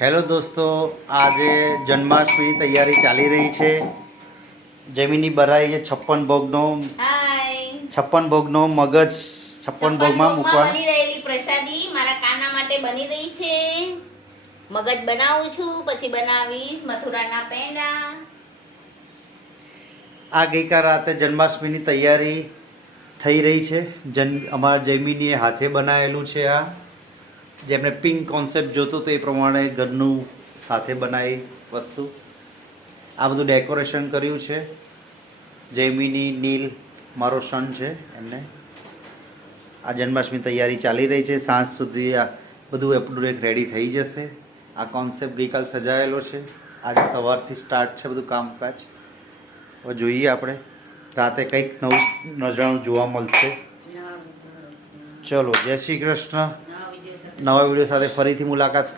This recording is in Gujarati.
હેલો દોસ્તો, આજે જન્માષ્ટમીની તૈયારી ચાલી રહી છે. જમીની ભરાઈ છે 56 ભોગનો. હાય 56 ભોગનો મગજ 56 ભોગમાં મૂકવા. બની રહેલી પ્રસાદી મારા કાના માટે બની રહી છે. મગજ બનાવું છું, પછી બનાવીશ મથુરાના પેંડા. આ ગઈકાલ રાતે જન્માષ્ટમીની તૈયારી થઈ રહી છે. અમારા જમીનીએ હાથે બનાવેલું છે. આ જેમને પિંક કોન્સેપ્ટ જોતો તો એ પ્રમાણે ઘરનું સાથે બનાવી વસ્તુ. આ બધું ડેકોરેશન કર્યું છે. જયમિની નીલ મારો સન છે, એમને આ જન્માષ્ટમી તૈયારી ચાલી રહી છે. સાંજ સુધી આ બધું આપણું રેડી થઈ જશે. આ કોન્સેપ્ટ ગઈકાલ સજાયેલો છે. આજે સવારથી સ્ટાર્ટ છે બધું કામકાજ. હવે જોઈએ આપણે રાતે કંઈક નવું નજરાણું જોવા મળશે. ચલો, જય શ્રી કૃષ્ણ. નવા વિડીયો સાથે ફરીથી મુલાકાત